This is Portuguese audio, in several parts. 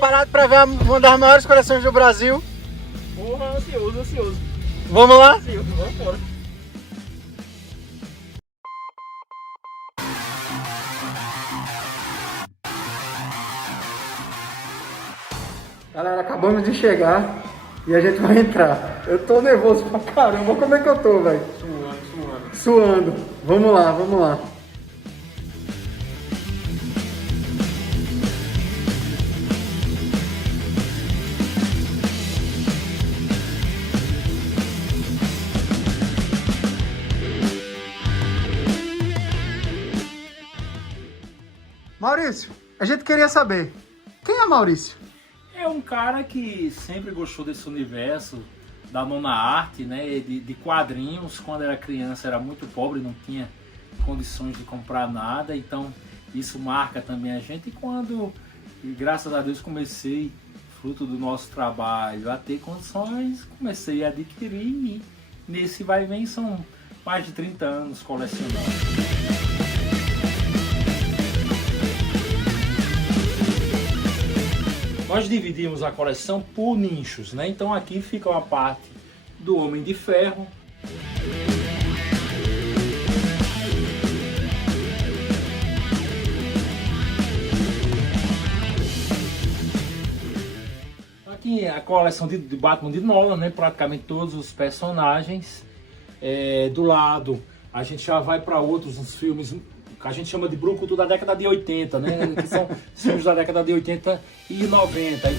Preparado para ver uma das maiores coleções do Brasil? Porra, ansioso, ansioso. Vamos lá? Ansioso, vamos embora. Galera, acabamos de chegar e a gente vai entrar. Eu tô nervoso pra caramba. Como é que eu tô, velho? Suando. Vamos lá, vamos lá. Maurício, a gente queria saber, quem é Maurício? É um cara que sempre gostou desse universo da nona arte, né? De quadrinhos. Quando era criança era muito pobre, não tinha condições de comprar nada, então isso marca também a gente. E quando, graças a Deus, comecei, fruto do nosso trabalho, a ter condições, comecei a adquirir e nesse vai e vem são mais de 30 anos colecionando. Nós dividimos a coleção por nichos, né? Então aqui fica uma parte do Homem de Ferro. Aqui a coleção de Batman de Nolan, né? Praticamente todos os personagens. Do lado a gente já vai para outros uns filmes que a gente chama de brucutu da década de 80, né? Que são filmes da década de 80 e 90.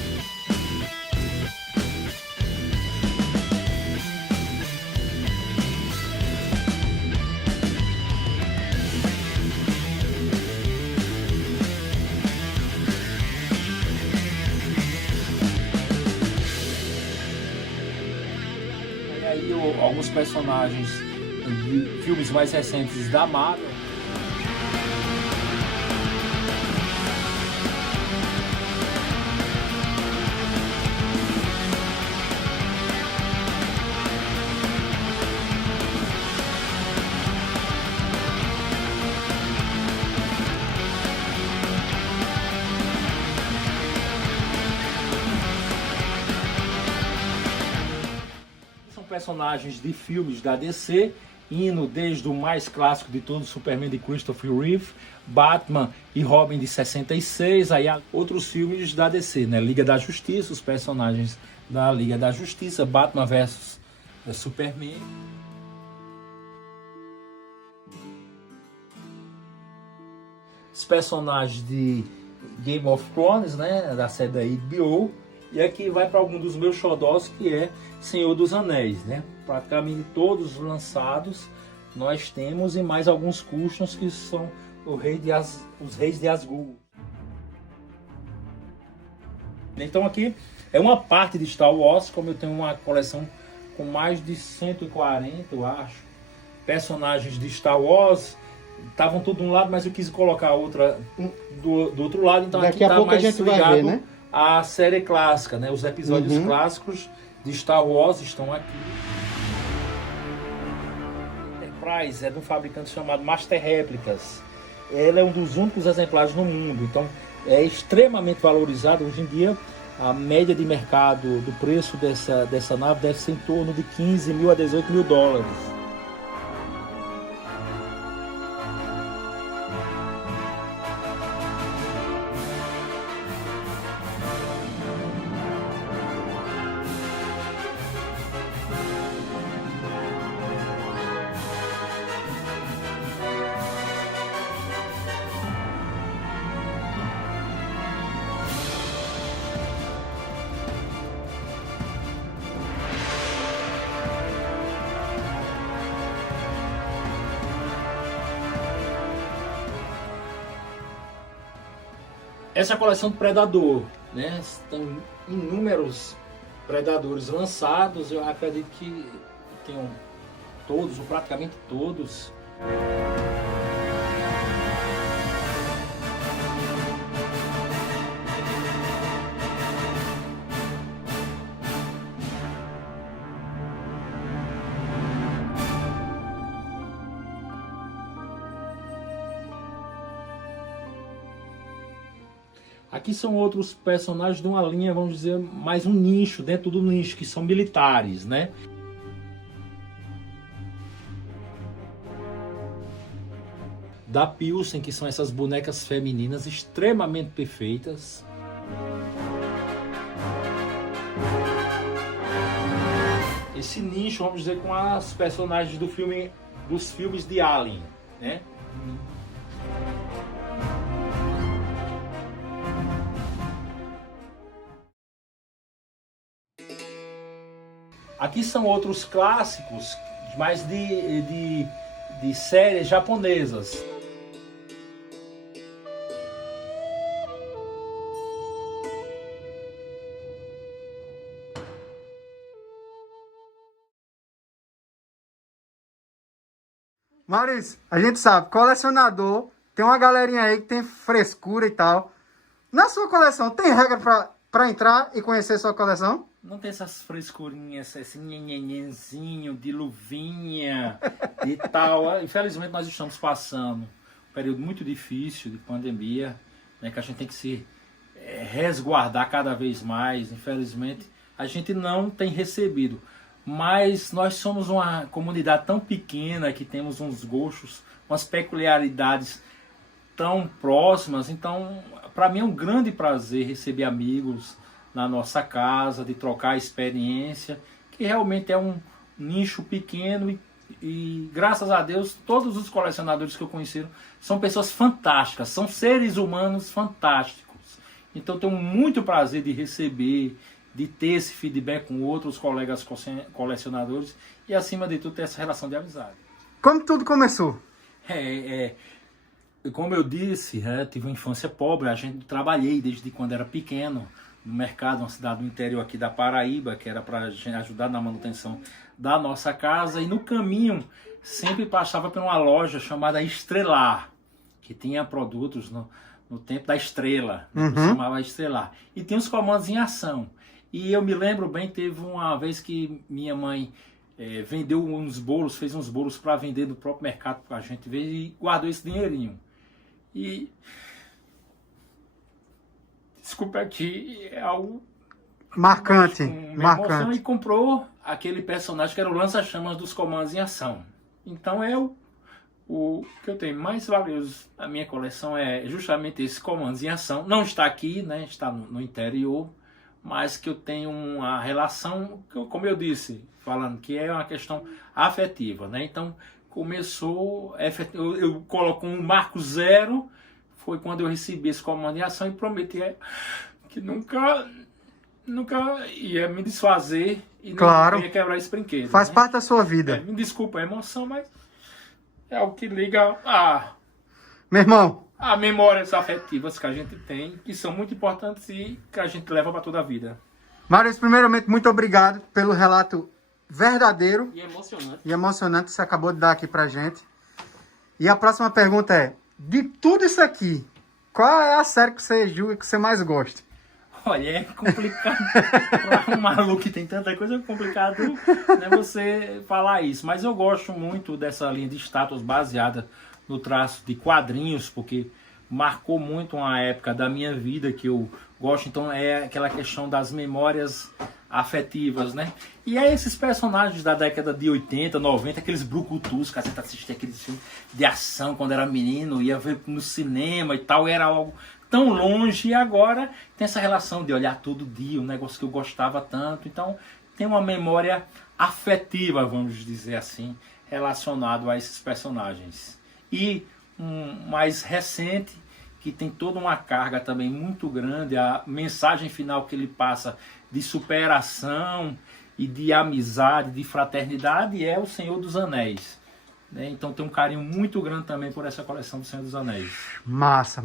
E aí alguns personagens de filmes mais recentes da Marvel. Personagens de filmes da DC, indo desde o mais clássico de todos, Superman de Christopher Reeve, Batman e Robin de 66, aí há outros filmes da DC, né? Liga da Justiça, os personagens da Liga da Justiça, Batman vs Superman. Os personagens de Game of Thrones, né? Da série da HBO. E aqui vai para algum dos meus xodós, que é Senhor dos Anéis, né? Praticamente todos lançados nós temos, e mais alguns customs que são os reis de Asgul. Então aqui é uma parte de Star Wars, como eu tenho uma coleção com mais de 140, eu acho, personagens de Star Wars. Estavam tudo de um lado, mas eu quis colocar outra do outro lado, então Daqui aqui a tá pouco mais a gente vai ligado ver, né? A série clássica, né? Os episódios clássicos de Star Wars estão aqui. Enterprise é de um fabricante chamado Master Replicas. Ela é um dos únicos exemplares no mundo, então é extremamente valorizado. Hoje em dia, a média de mercado do preço dessa nave deve ser em torno de 15 mil a 18 mil dólares. Essa é a coleção do Predador, né? Estão inúmeros Predadores lançados, eu acredito que tenham todos, ou praticamente todos. Aqui são outros personagens de uma linha, vamos dizer, mais um nicho, dentro do nicho, que são militares, né? Da Pilsen, que são essas bonecas femininas extremamente perfeitas. Esse nicho, vamos dizer, com as personagens do filme, dos filmes de Alien, né? Aqui são outros clássicos, mais de séries japonesas. Maurício, a gente sabe, colecionador, tem uma galerinha aí que tem frescura e tal. Na sua coleção, tem regra pra entrar e conhecer sua coleção? Não tem essas frescurinhas, esse nhenhenhenzinho de luvinha e tal. Infelizmente nós estamos passando um período muito difícil de pandemia, né, que a gente tem que se resguardar cada vez mais. Infelizmente a gente não tem recebido. Mas nós somos uma comunidade tão pequena que temos uns gostos, umas peculiaridades tão próximas. Então, para mim é um grande prazer receber amigos na nossa casa, de trocar experiência, que realmente é um nicho pequeno e graças a Deus, todos os colecionadores que eu conheci são pessoas fantásticas, são seres humanos fantásticos. Então, tenho muito prazer de receber, de ter esse feedback com outros colegas colecionadores e, acima de tudo, ter essa relação de amizade. Como tudo começou? Como eu disse, tive uma infância pobre. Trabalhei desde quando era pequeno no mercado, uma cidade do interior aqui da Paraíba, que era para ajudar na manutenção da nossa casa. E no caminho sempre passava por uma loja chamada Estrelar, que tinha produtos no tempo da Estrela, que se chamava Estrelar. E tinha os comandos em ação. E eu me lembro bem, teve uma vez que minha mãe vendeu uns bolos, fez uns bolos para vender no próprio mercado para a gente ver e guardou esse dinheirinho. E desculpa aqui, é algo marcante, emoção, e comprou aquele personagem que era o lança-chamas dos comandos em ação. Então é o que eu tenho mais valioso na minha coleção, é justamente esse comandos em ação. Não está aqui, né? Está no interior, mas que eu tenho uma relação, como eu disse, falando que é uma questão afetiva, né? Então começou, eu coloco um marco zero, foi quando eu recebi esse comando em ação e prometi que nunca ia me desfazer e claro, não ia quebrar esse brinquedo. Faz né? parte da sua vida. Me desculpa a emoção, mas é o que liga a Meu irmão, memórias afetivas que a gente tem, que são muito importantes e que a gente leva para toda a vida. Maurício, primeiramente, muito obrigado pelo relato verdadeiro E emocionante que você acabou de dar aqui pra gente. E a próxima pergunta é, de tudo isso aqui, qual é a série que você julga que você mais gosta? Olha, é complicado. Para um maluco que tem tanta coisa, é complicado, né, você falar isso. Mas eu gosto muito dessa linha de estátuas baseada no traço de quadrinhos, porque marcou muito uma época da minha vida que eu gosto. Então é aquela questão das memórias afetivas, né? E é esses personagens da década de 80, 90, aqueles brucutus, que a gente assistia aqueles filmes de ação quando era menino, ia ver no cinema e tal, era algo tão longe, e agora tem essa relação de olhar todo dia, um negócio que eu gostava tanto. Então tem uma memória afetiva, vamos dizer assim, relacionado a esses personagens. E um mais recente, que tem toda uma carga também muito grande, a mensagem final que ele passa de superação e de amizade, de fraternidade, é o Senhor dos Anéis. Né? Então tem um carinho muito grande também por essa coleção do Senhor dos Anéis. Massa.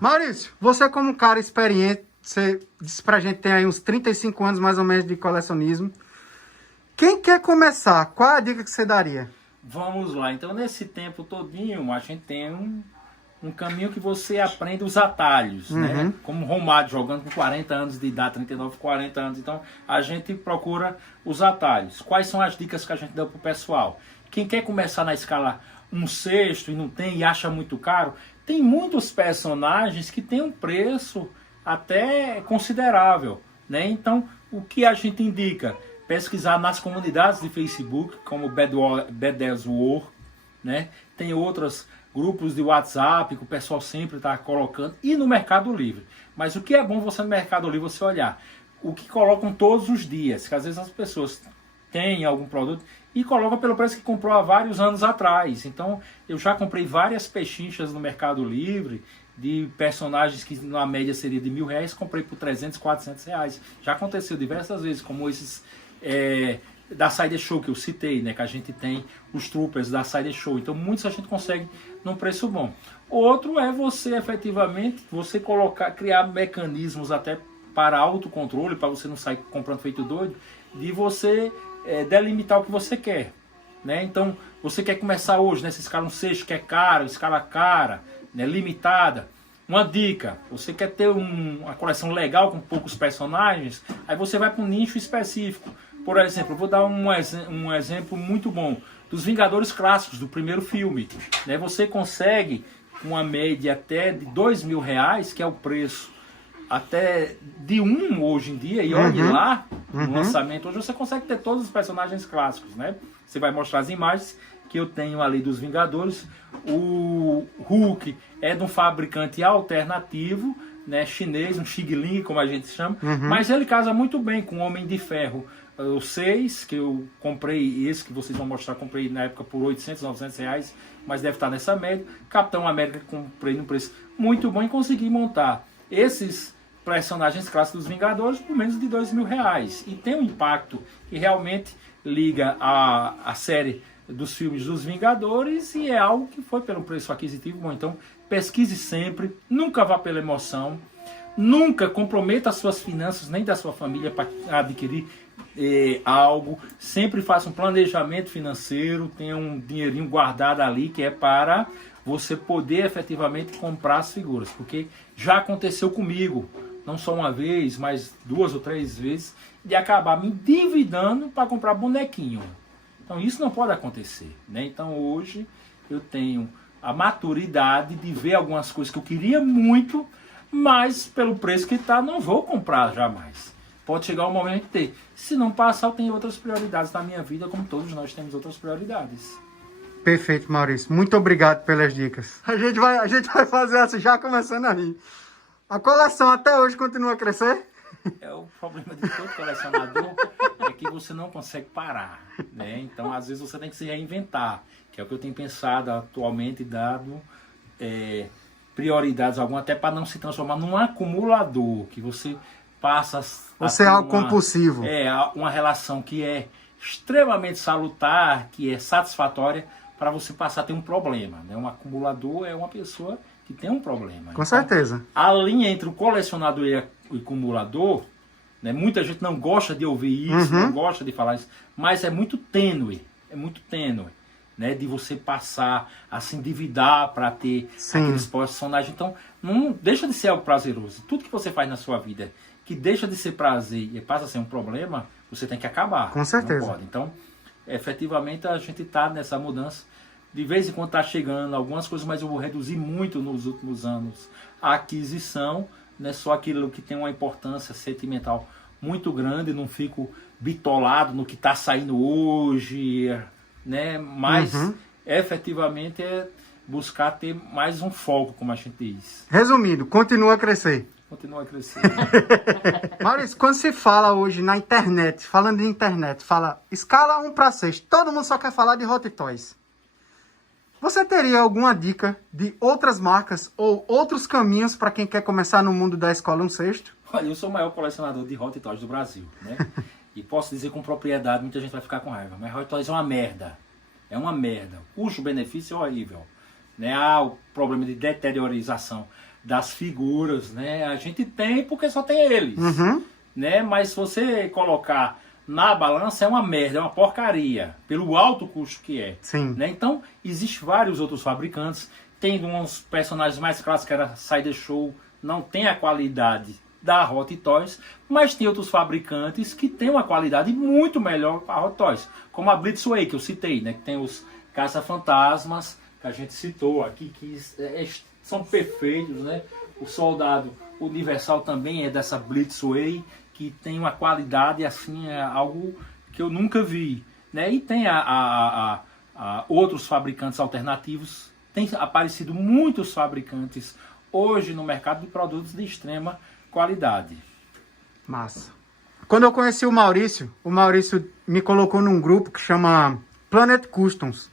Maurício, você como um cara experiente, você disse pra gente que tem aí uns 35 anos mais ou menos de colecionismo. Quem quer começar, qual é a dica que você daria? Vamos lá, então nesse tempo todinho a gente tem um caminho que você aprende os atalhos, né? Como Romário jogando com 40 anos de idade, 39, 40 anos. Então a gente procura os atalhos. Quais são as dicas que a gente dá pro pessoal? Quem quer começar na escala 1/6 e não tem e acha muito caro, tem muitos personagens que tem um preço até considerável, né? Então, o que a gente indica? Pesquisar nas comunidades de Facebook, como Badass War, né? Tem outros grupos de WhatsApp que o pessoal sempre está colocando, e no Mercado Livre. Mas o que é bom você no Mercado Livre, você olhar o que colocam todos os dias, que às vezes as pessoas têm algum produto e colocam pelo preço que comprou há vários anos atrás. Então, eu já comprei várias pechinchas no Mercado Livre, de personagens que na média seria de R$1.000, comprei por R$300, R$400. Já aconteceu diversas vezes, como esses da Side Show que eu citei, né? Que a gente tem os troopers da Side Show. Então, muitos a gente consegue num preço bom. Outro é você, efetivamente, você criar mecanismos até para autocontrole, para você não sair comprando feito doido, de você delimitar o que você quer, né? Então, você quer começar hoje nessa escala 1/6, que é cara, escala cara, né, limitada. Uma dica, você quer ter uma coleção legal com poucos personagens, aí você vai para um nicho específico. Por exemplo, eu vou dar um exemplo muito bom dos Vingadores clássicos, do primeiro filme, né? Você consegue uma média até de R$2.000, que é o preço até de hoje em dia, e olhe lá, no lançamento hoje, você consegue ter todos os personagens clássicos, né? Você vai mostrar as imagens que eu tenho ali dos Vingadores. O Hulk é de um fabricante alternativo, né, chinês, um Xigling, como a gente chama, mas ele casa muito bem com o Homem de Ferro. O 6, que eu comprei, esse que vocês vão mostrar, comprei na época por R$800, R$900, mas deve estar nessa média. Capitão América, comprei num preço muito bom e consegui montar esses personagens clássicos dos Vingadores por menos de R$2.000. E tem um impacto que realmente liga a série dos filmes dos Vingadores, e é algo que foi pelo preço aquisitivo bom. Então, pesquise sempre, nunca vá pela emoção, nunca comprometa as suas finanças, nem da sua família, para adquirir algo. Sempre faça um planejamento financeiro, tenha um dinheirinho guardado ali, que é para você poder efetivamente comprar as figuras, porque já aconteceu comigo, não só uma vez, mas 2 ou 3 vezes, de acabar me endividando para comprar bonequinho. Então isso não pode acontecer, né? Então hoje eu tenho a maturidade de ver algumas coisas que eu queria muito, mas pelo preço que está, não vou comprar jamais. Pode chegar um momento de ter. Se não passar, eu tenho outras prioridades na minha vida, como todos nós temos outras prioridades. Perfeito, Maurício. Muito obrigado pelas dicas. A gente vai fazer assim, já começando a rir. A coleção até hoje continua a crescer? O problema de todo colecionador é que você não consegue parar, né? Então, às vezes, você tem que se reinventar, que é o que eu tenho pensado atualmente, dado prioridades algumas, até para não se transformar num acumulador, que você passa... Você é algo compulsivo. Uma relação que é extremamente salutar, que é satisfatória, para você passar a ter um problema, né? Um acumulador é uma pessoa que tem um problema. Com certeza. A linha entre o colecionador e o acumulador, né, muita gente não gosta de ouvir isso, não gosta de falar isso, mas é muito tênue, né, de você passar a se endividar para ter aqueles personagens. Então, não deixa de ser algo prazeroso. Tudo que você faz na sua vida que deixa de ser prazer e passa a ser um problema, você tem que acabar. Com certeza. Não pode. Então, efetivamente, a gente está nessa mudança. De vez em quando está chegando algumas coisas, mas eu vou reduzir muito nos últimos anos a aquisição, né? Só aquilo que tem uma importância sentimental muito grande, não fico bitolado no que está saindo hoje, né? Mas efetivamente é buscar ter mais um foco, como a gente diz. Resumindo, continua a crescer. Continua a crescer. Maurício, quando se fala hoje na internet, falando de internet, fala escala 1/6, todo mundo só quer falar de Hot Toys. Você teria alguma dica de outras marcas ou outros caminhos para quem quer começar no mundo da escola 1/6? Olha, eu sou o maior colecionador de Hot Toys do Brasil, né? E posso dizer com propriedade, muita gente vai ficar com raiva, mas Hot Toys é uma merda. É uma merda. O custo-benefício é horrível, né? Há o problema de deteriorização das figuras, né? A gente tem porque só tem eles, né? Mas se você colocar na balança, é uma merda, é uma porcaria, pelo alto custo que é. Sim. Né? Então, existem vários outros fabricantes. Tem uns personagens mais clássicos, que era Side Show, não tem a qualidade da Hot Toys, mas tem outros fabricantes que têm uma qualidade muito melhor para a Hot Toys, como a Blitzway, que eu citei, né? Que tem os caça-fantasmas, que a gente citou aqui, que são perfeitos, né? O soldado Universal também é dessa Blitzway, que tem uma qualidade assim, é algo que eu nunca vi, né? E tem outros fabricantes alternativos, tem aparecido muitos fabricantes hoje no mercado de produtos de extrema qualidade. Massa. Quando eu conheci o Maurício me colocou num grupo que chama Planet Customs.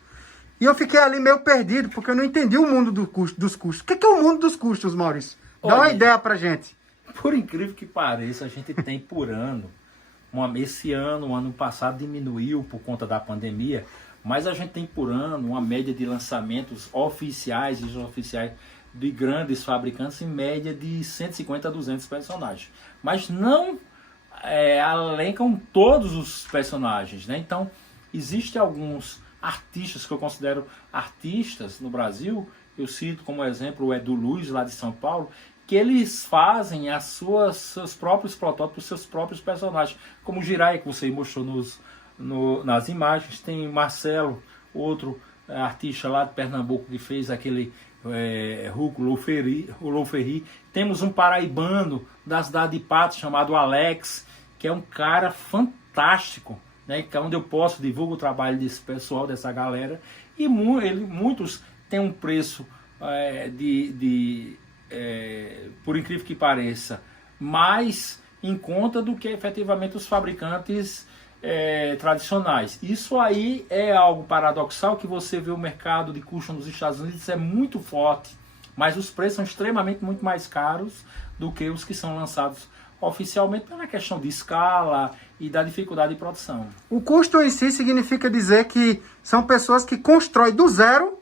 E eu fiquei ali meio perdido, porque eu não entendi o mundo dos custos. O que é o mundo dos custos, Maurício? Dá uma ideia pra gente. Por incrível que pareça, a gente tem por ano, esse ano, o ano passado diminuiu por conta da pandemia, mas a gente tem por ano uma média de lançamentos oficiais e desoficiais de grandes fabricantes, em média de 150 a 200 personagens. Mas não alencam todos os personagens, né? Então, existem alguns artistas que eu considero artistas no Brasil, eu cito como exemplo o Edu Luz, lá de São Paulo, que eles fazem seus próprios protótipos, seus próprios personagens, como o Jiraiya, que você mostrou nas imagens. Tem Marcelo, outro artista lá de Pernambuco, que fez aquele Hugo Louferri. Temos um paraibano da cidade de Patos, chamado Alex, que é um cara fantástico, né, que é onde eu posso divulgar o trabalho desse pessoal, dessa galera. E muitos têm um preço por incrível que pareça, mais em conta do que efetivamente os fabricantes tradicionais. Isso aí é algo paradoxal, que você vê o mercado de custom nos Estados Unidos é muito forte, mas os preços são extremamente muito mais caros do que os que são lançados oficialmente, pela questão de escala e da dificuldade de produção. O custo em si significa dizer que são pessoas que constroem do zero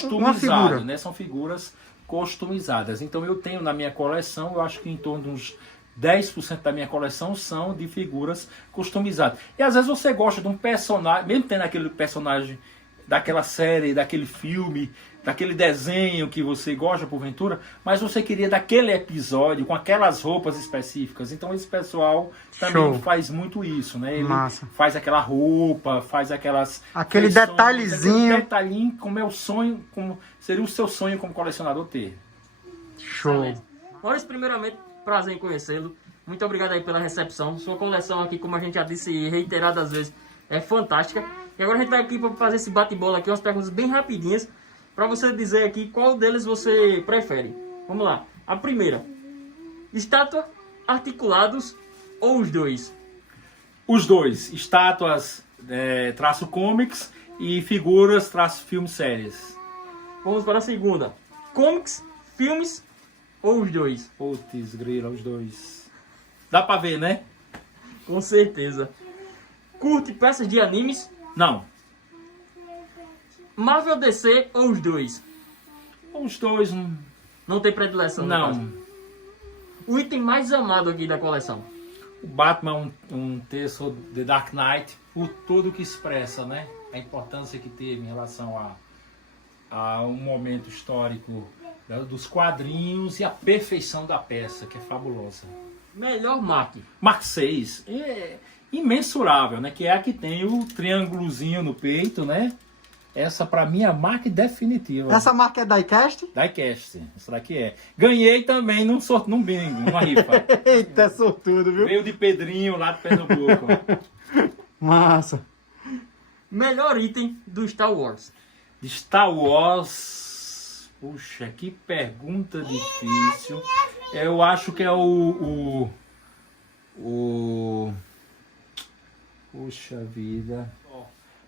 uma figura. Né? São figuras customizadas. Então eu tenho na minha coleção, eu acho que em torno de uns 10% da minha coleção são de figuras customizadas. E às vezes você gosta de um personagem, mesmo tendo aquele personagem daquela série, daquele filme, daquele desenho que você gosta porventura, mas você queria daquele episódio com aquelas roupas específicas. Então esse pessoal também faz muito isso, né? Ele faz aquela roupa, faz aquele detalhezinho, aquele detalhinho, como é o sonho, como seria o seu sonho como colecionador ter. Show. Maurício, primeiramente, prazer em conhecê-lo. Muito obrigado aí pela recepção. Sua coleção aqui, como a gente já disse reiteradas vezes, é fantástica. E agora a gente vai aqui para fazer esse bate-bola aqui, umas perguntas bem rapidinhas, para você dizer aqui qual deles você prefere. Vamos lá. A primeira: estátua, articulados ou os dois? Os dois. Estátuas, traço comics, e figuras, traço filmes, séries. Vamos para a segunda: comics, filmes ou os dois? Putz, grila, os dois. Dá pra ver, né? Com certeza. Curte peças de animes? Não. Marvel, DC ou os dois? Os dois. Não tem predileção? Não. O item mais amado aqui da coleção? O Batman, um texto de Dark Knight, por tudo que expressa, né? A importância que teve em relação a um momento histórico dos quadrinhos e a perfeição da peça, que é fabulosa. Melhor Mark? Mark 6. É imensurável, né? Que é a que tem o triângulozinho no peito, né? Essa pra mim é a marca definitiva. Essa marca é Diecast? Diecast, essa daqui é. Ganhei também num bingo, numa rifa. Eita, sortudo, viu? Veio de Pedrinho, lá de Pernambuco. Massa. Melhor item do Star Wars? De Star Wars... Puxa, que pergunta difícil. Eu acho que é Puxa vida...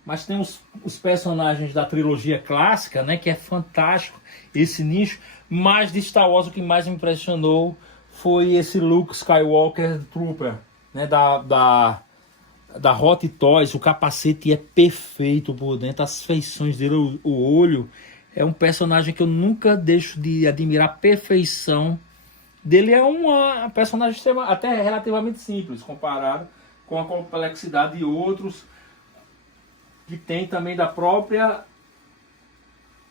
Mas tem os personagens da trilogia clássica, né, que é fantástico esse nicho. Mas de Star Wars o que mais me impressionou foi esse Luke Skywalker Trooper, né, da Hot Toys. O capacete é perfeito por dentro, as feições dele, o olho. É um personagem que eu nunca deixo de admirar a perfeição dele. É uma personagem até relativamente simples comparado com a complexidade de outros que tem também da própria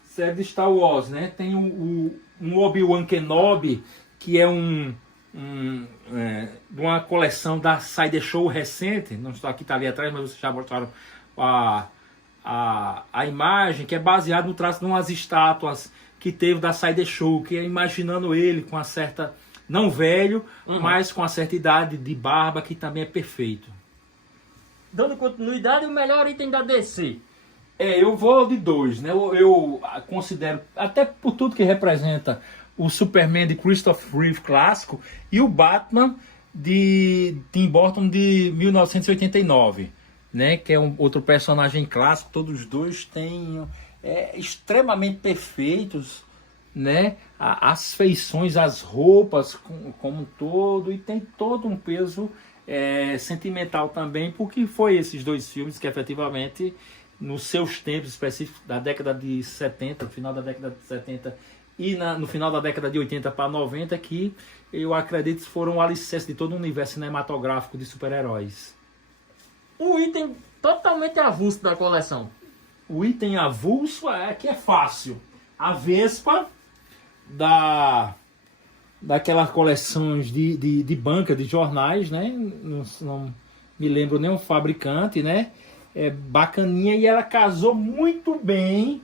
série de Star Wars, né? Tem um Obi-Wan Kenobi, que é de uma coleção da Sideshow recente, não está aqui, está ali atrás, mas vocês já mostraram a imagem, que é baseado no traço de umas estátuas que teve da Sideshow, que é imaginando ele com uma certa não velho, mas com a certa idade de barba, que também é perfeito. Dando continuidade, o melhor item da DC. Eu vou de 2, né? Eu considero, até por tudo que representa, o Superman de Christopher Reeve clássico e o Batman de Tim Burton de 1989, né? Que é um outro personagem clássico. Todos os dois têm extremamente perfeitos, né? As feições, as roupas como um todo, e tem todo um peso sentimental também, porque foi esses dois filmes que efetivamente, nos seus tempos específicos da década de 70, final da década de 70 e no final da década de 80 para 90, que eu acredito que foram o alicerce de todo o universo cinematográfico de super-heróis. Um item totalmente avulso da coleção. O item avulso que é fácil. A Vespa daquelas coleções de banca, de jornais, né? Não me lembro nem o fabricante, né? É bacaninha, e ela casou muito bem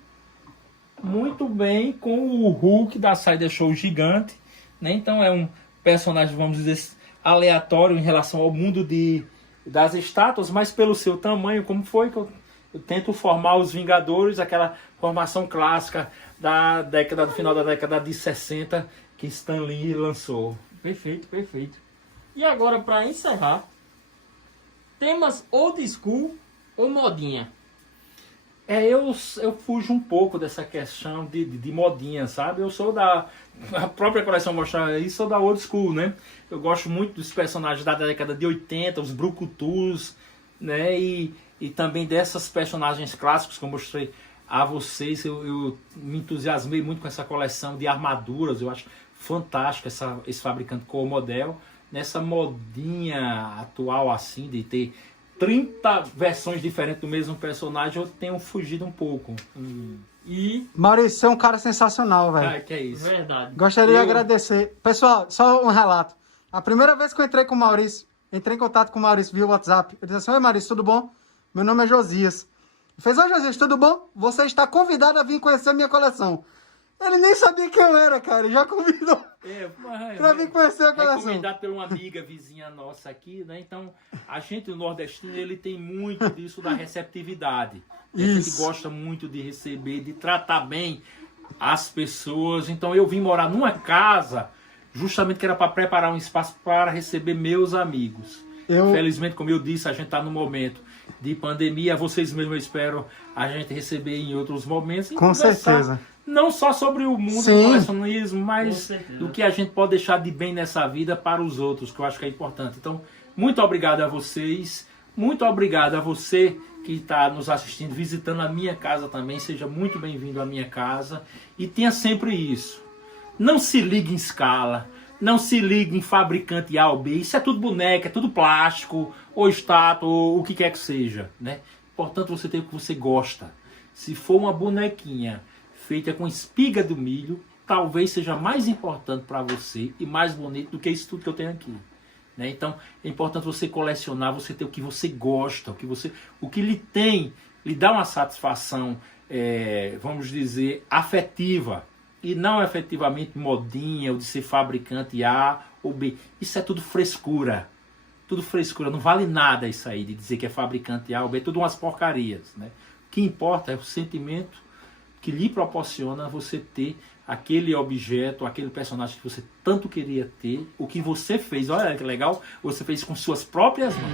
com o Hulk da Saída Show Gigante, né? Então é um personagem, vamos dizer, aleatório em relação ao mundo das estátuas, mas pelo seu tamanho, como foi que eu tento formar os Vingadores, aquela formação clássica do final da década de 60 que Stan Lee lançou. Perfeito, perfeito. E agora, para encerrar, temas old school ou modinha? Eu fujo um pouco dessa questão de modinha, sabe? Eu sou a própria coleção mostra isso, sou da old school, né? Eu gosto muito dos personagens da década de 80, os brucutus, né? E também dessas personagens clássicos que eu mostrei a vocês. Eu me entusiasmei muito com essa coleção de armaduras, eu acho fantástico esse fabricante Co-Model. Nessa modinha atual assim, de ter 30 versões diferentes do mesmo personagem, eu tenho fugido um pouco. E Maurício, você é um cara sensacional, velho. Que é isso. verdade. Gostaria de agradecer. Pessoal, só um relato. A primeira vez que eu entrei em contato com o Maurício via WhatsApp, eu disse assim: oi Maurício, tudo bom? Meu nome é Josias. Ele fez: oi Josias, tudo bom? Você está convidado a vir conhecer a minha coleção. Ele nem sabia quem eu era, cara. Ele já convidou pra vir conhecer a coleção. Recomendado por uma amiga vizinha nossa aqui, né? Então, a gente, o nordestino, ele tem muito disso da receptividade. A gente gosta muito de receber, de tratar bem as pessoas. Então, eu vim morar numa casa justamente que era para preparar um espaço para receber meus amigos. Felizmente, como eu disse, a gente está no momento de pandemia. Vocês mesmos, eu espero a gente receber em outros momentos. Com certeza. Não só sobre o mundo do colecionismo, mas do que a gente pode deixar de bem nessa vida para os outros, que eu acho que é importante. Então, muito obrigado a vocês. Muito obrigado a você que está nos assistindo, visitando a minha casa também. Seja muito bem-vindo à minha casa. E tenha sempre isso. Não se ligue em escala. Não se ligue em fabricante A ou B. Isso é tudo boneca, é tudo plástico, ou estátua, ou o que quer que seja, né? Portanto, você tem o que você gosta. Se for uma bonequinha feita com espiga do milho, talvez seja mais importante para você e mais bonito do que isso tudo que eu tenho aqui, né? Então, é importante você colecionar, você ter o que você gosta, o que lhe dá uma satisfação, vamos dizer, afetiva, e não efetivamente modinha, ou de ser fabricante A ou B. Isso é tudo frescura. Tudo frescura, não vale nada isso aí de dizer que é fabricante A ou B, é tudo umas porcarias, né? O que importa é o sentimento que lhe proporciona você ter aquele objeto, aquele personagem que você tanto queria ter, o que você fez, olha que legal, você fez com suas próprias mãos.